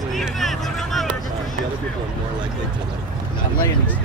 The other people are more likely to I'm laying these.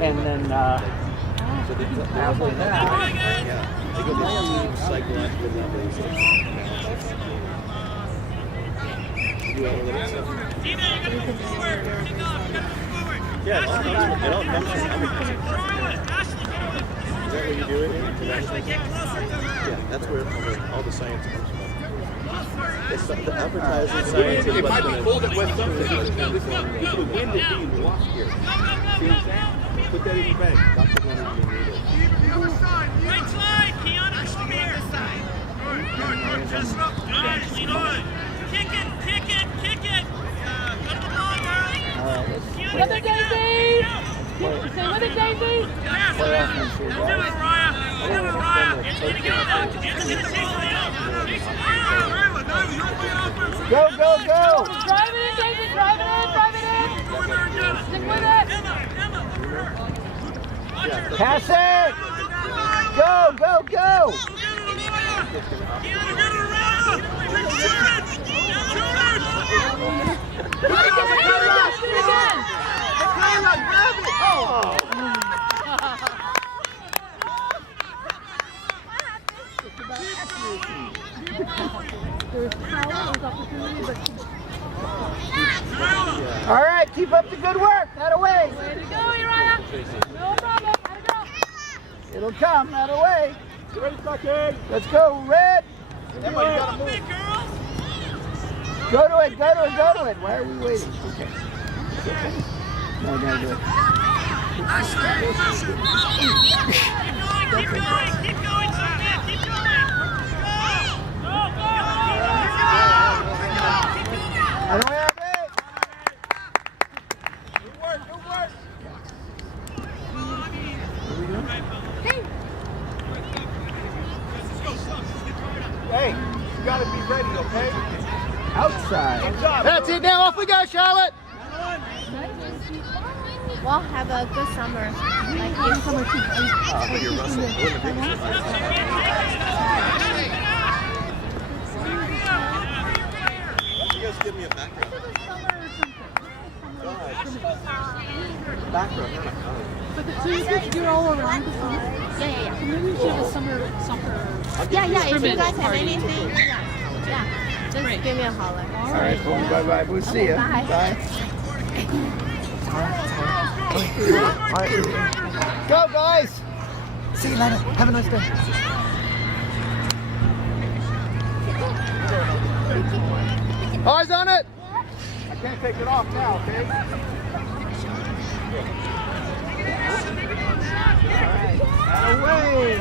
And then after that, yeah, they go these psychological levels. Do analytics stuff. Yeah, it's not, it all comes from is that what you do it in? Yeah, that's where all the science comes from. It's the advertising science. It might be cold at West Sumter. The wind is being lost here. See what I'm saying? Put that in your bag. That's the one that's being needed. Right side, Keanu, come here. Good, chest up. Good, lean on. Kick it. Go to the ball, girl. With it, Daisy! Say with it, Daisy! Do it, Raya. Get it out. go! Drive it in, Daisy! Drive it in! Stick with it! Pass it! Go! All right, keep up the good work. That away. Way to go, Uriah! No problem. Gotta go. It'll come. That away. Let's go, Red. Go to it. Why are we waiting? Okay. No, I gotta do it. Keep going, Sophia. Keep going. Go. I don't have it. Good work. Hey, you gotta be ready, okay? Outside. That's it. Now off we go, Charlotte. Well, have a good summer. Like you. Summer too. You're Russell. You guys give me a background. Background, not a color. But the two kids do all around the summer. Yeah. So maybe we should have a summer soccer. Yeah. If you guys have party. anything, yeah. Just give me a holler. All right, bye. We'll see you. Bye. All right. Go, guys. See you later. Have a nice day. Eyes on it. I can't take it off now, okay? All right. Away.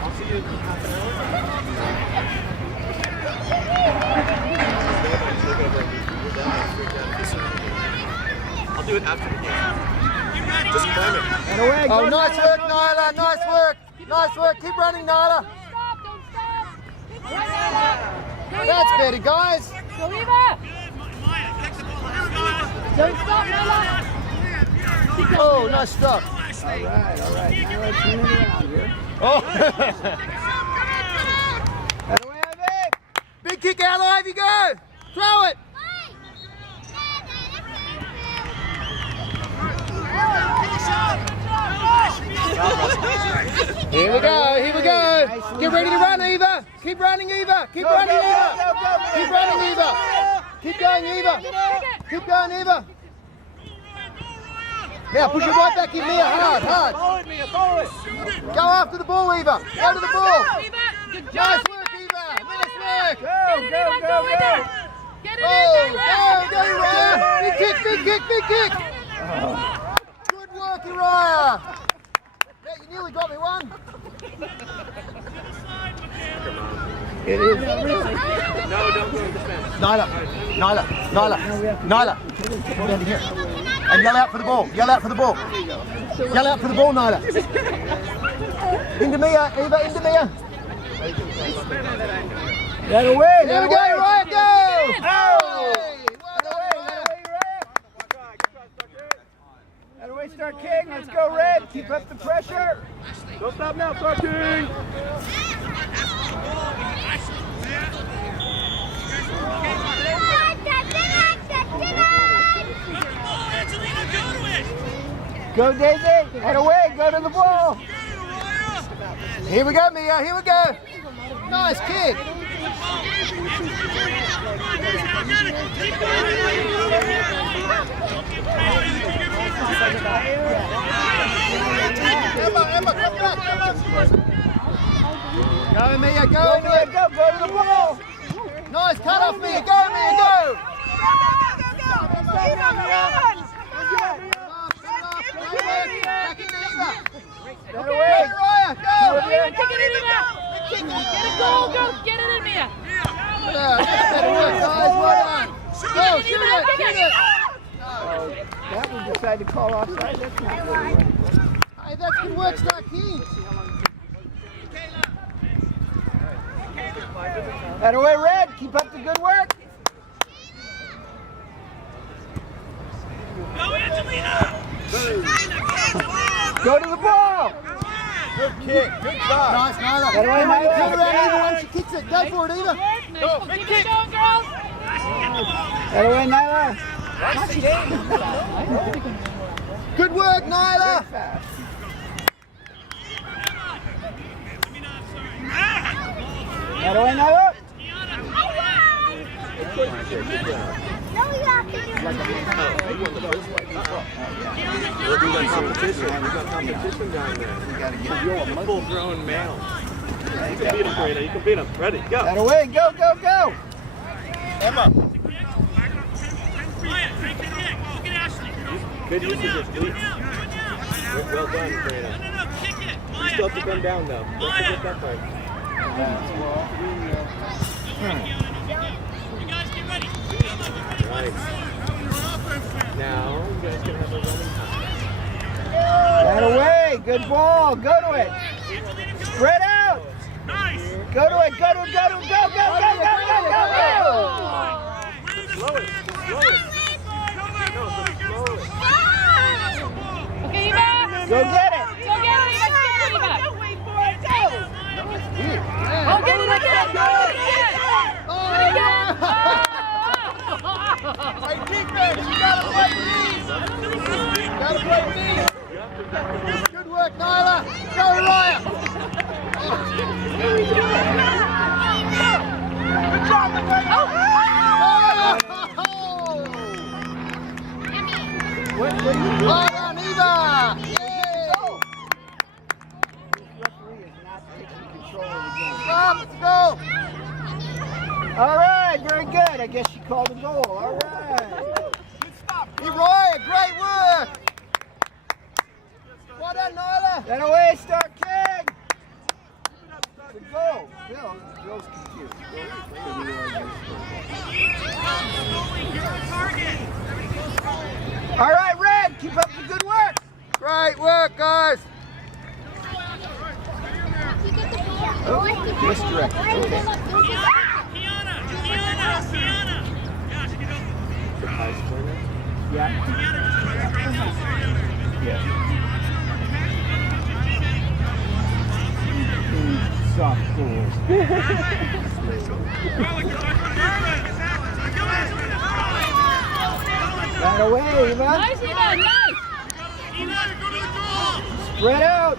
I'll see you in half an hour. I'll do it after the game. Just climb it. And away. Oh, Go, nice Nyla, work, go, Nyla. Nice work. Nice work. Keep running, Nyla. Don't stop! That's better, guys. Go, Eva! Don't stop, Nella! Oh, nice stuff. All right. Now let's turn it around here. Oh. And away, Ivy. Big kick out, Ivy, go. Throw it. Here we go. Get ready to run, Eva. Keep running, Eva. Keep running, Eva. Keep running, Eva. Keep going, Eva. Keep going, Eva. Now push it right back in there, hard. Go after the ball, Eva. Go to the ball. Good job! Nice work, Eva. Nice work. Go. Get it in, Go, Uriah. Big kick. Good work, Uriah. Yeah, you nearly got me one. It is. No, don't go in defense. Nyla. Come down here. And yell out for the ball. Yell out for the ball, Nyla. Into Mia, Eva, into Mia. That away. There we go, Uriah, go. Oh! Hey, well done, Uriah. That away, Star King. Let's go, Red. Keep up the pressure. Don't stop now, Star King. Go, Daisy. Head away. Go to the ball. Here we go, Mia. Here we go. Nice kick. Emma, come back. Go, Mia. Go, Go, Mia. Go to the ball. Nice cut off, Mia. Go, Mia. Go. Head away. Go. Mia, kick it in, Mia. Get a goal, go. Get it in, Mia. Better work, guys. Well done. Go, shoot it. That one decided to call offside. That's not good. Hey, that's good work, Star King. Head away, Red. Keep up the good work. Go, Angelina! Go to the ball. Good kick. Good shot. Nice, Nyla. Head away, Nyla. Come around Eva once she kicks it. Go for it, Eva. Keep it going, girls. Head away, Nyla. Good work, Nyla. Fast. Head away, Nyla. We're doing competition. We got competition down there. You're a full-grown male. You can beat him, Breda. You can beat him. Ready, go. Head away. Go, go, go. Emma. Good use of this, dude. Well done, Breda. Kick it! You still have to bend down, though. Don't forget that part. You guys get ready. Right. Now, you guys can have a running time. Head away. Good ball. Go to it. Spread out. Nice! Go to it. Go to it. Go to it. Go, go, go, go, go, go, go. Slow it. Slow it. No, slow it. Okay, Eva. Go get it. Go get it, Eva. Get it, Eva. Don't wait for it. Go. Go get it again. Go again. Hey, defense, you gotta play these. Gotta play these. Good work, Nyla. Go, Raya. Good job, McGregor. Well done, Eva. Let's go. All right, very good. I guess she called a goal. All right. Uriah, great work. Well done, Nyla. That away, Star King. Good goal. Bill's confused. All right, Red, keep up the good work. Great work, guys. Misdirect. Okay. Kiana! The ice corner. Yeah. Yeah. Soft goals. That away, Eva. Nice, Eva. Nice. Spread out.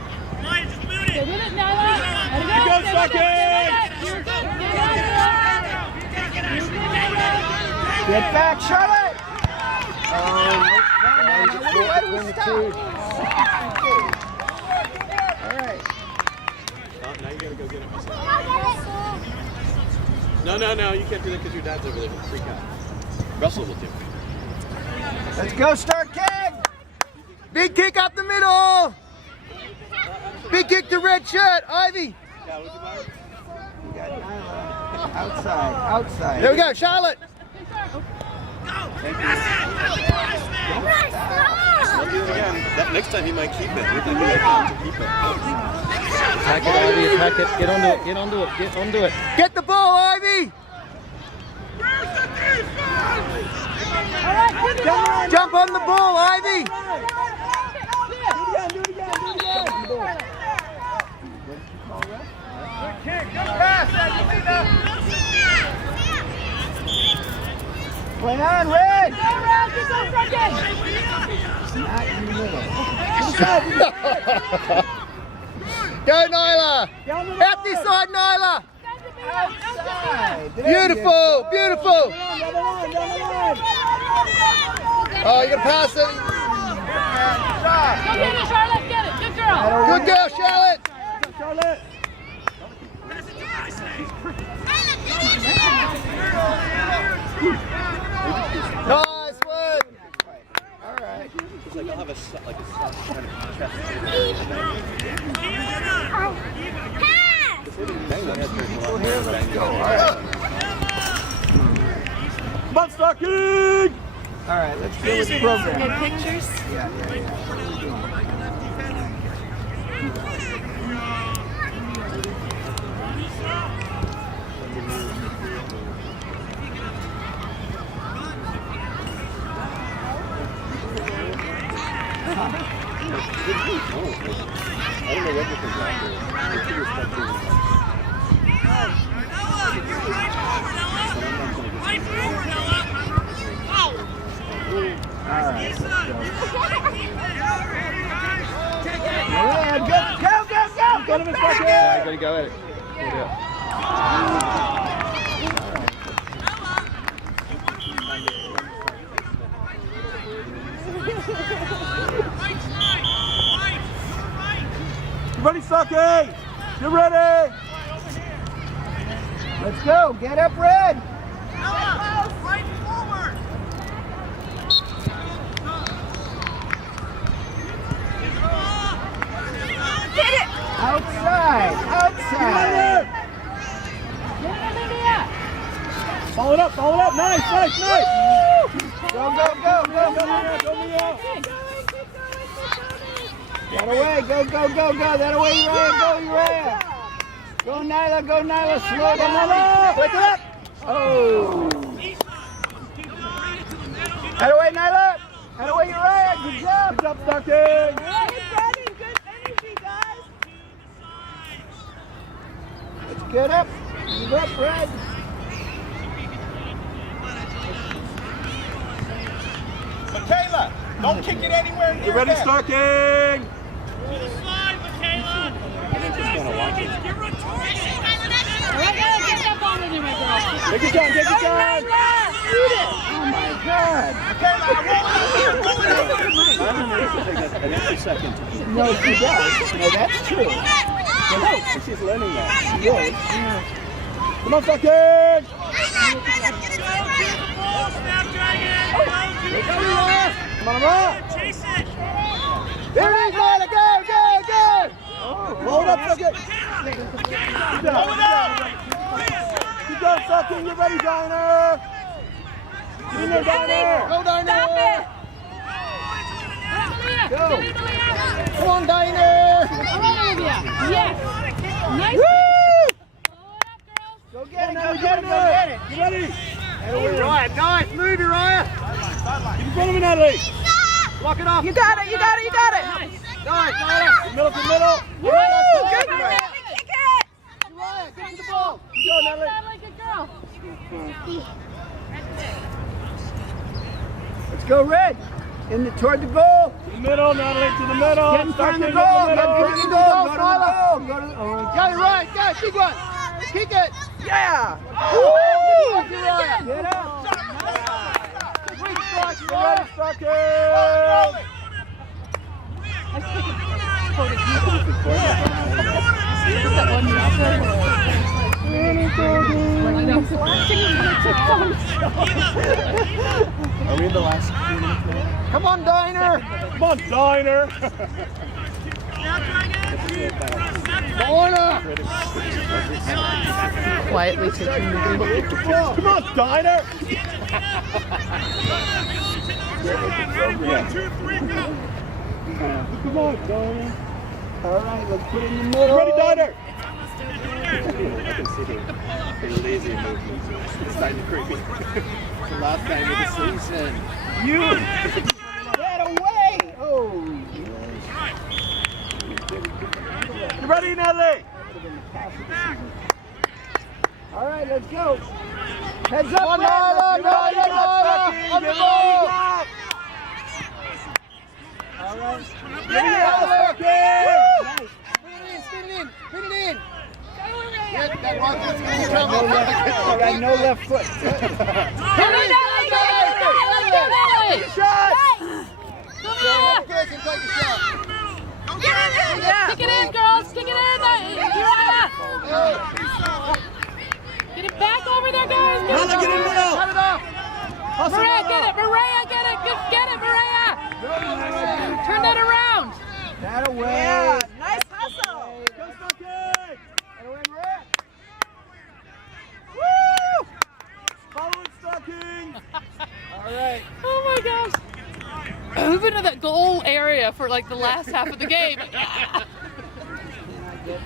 Get with it, Nyla. Let it go. Go, Suckers. Get back, Charlotte. Why do we stop? All right. Oh, now you gotta go get him. No, you can't do that because your dad's over there. He'll freak out. Russell will do it. Let's go, Star King. Big kick up the middle. Big kick to red shirt, Ivy. Yeah, would you mind? We got Nyla. Outside. There we go, Charlotte. Don't do it again. Next time he might keep it. We think he might keep it. Attack it, Ivy, attack it. Get onto it, get onto it, get onto it. Get the ball, Ivy. Come on. Jump on the ball, Ivy. Play on, Red. Go, Red. Get those second. Not in the middle. Go, Nyla. Out this side, Nyla. Outside. Beautiful, beautiful. Down the line. Oh, you can pass it. Go get it, Charlotte. Get it. Good girl. Good girl, Charlotte. Charlotte. Nice work. All right. It's like I'll have a soft kind of chest. Come on, Stocking! All right, let's deal with the program. Good pictures. Yeah. I don't know what this is after. Right forward, Ella. All right, let's go. Red, go! Go to the second! Yeah, you got to go at it. Yeah. You ready, Saki? You ready? Let's go. Get up, Red. Ella, right forward. Get it. Outside. Follow it up. Nice. Go, Mia. That away. Go. That away, Uriah. Go, Uriah. Go, Nyla. Slow down, Nyla. Wake it up. Oh. That away, Nyla. That away, Uriah. Good job, Stocking. Let's get up. Move up, Red. Michaela, don't kick it anywhere near. You ready, Stocking? To the side, Michaela. Get right towards it. All right, get that ball in there, my girl. Take your time. Shoot it. Oh, my God. An extra second. No, she does. No, that's true. No, she's learning that. She is. Come on, Stocking. Come on, Rob. Chase it. There it is, Nyla. Go. Hold up, Stocking. Good job, Stocking. You ready, Diner? Get in there, Diner. Go, Diner. Go. Come on, Diner. All right, Olivia. Yes. Nice. Woo! Go get it. You ready? Uriah, nice. Move, Uriah. Get in front of me, Natalie. Lock it off. You got it. Nice. Nice, Nyla. Middle. Woo! Good Uriah, Natalie. Kick it. get to the ball. Good job, Natalie. Natalie, good girl. Let's go, Red. Toward the goal. To the middle, Natalie. To the middle. Get in front of the goal. Go to the goal. Go to the goal. Go, right. Go, kick one. Kick it. Yeah. Woo! Get up. Quick strike, Get ready, Uriah. Stocking. Are we in the last? Come on, Diner. Come on, Diner. Diner. Quietly taking the lead. Come on, Diner. Come on, Diner. All right, let's put it in the middle. Ready, Diner. I can see her lazy movements. It's starting to creep me. The last game of the season. You. Get away. Oh. You ready, Natalie? All right, let's go. Heads Come up, on, Brad. Nyla, Let's go. Nyla, Nyla. On the ball. All right. Nyla. Nice. Spin it in. Spin it in. Go, That right foot's going to I come off. got no left foot. Shot. First and take a shot. Kick it in, girls. Kick it in. Get it back over there, guys. Get it Get in the middle. Cut it off. Maria, get it. Maria, get it. Get it, Maria. Turn that around. That away. Yeah, nice hustle. Go Stocking. That away, Maria. Woo! Following Stocking. All right. Oh my gosh. We've been in that goal area for like the last half of the game. Can I get?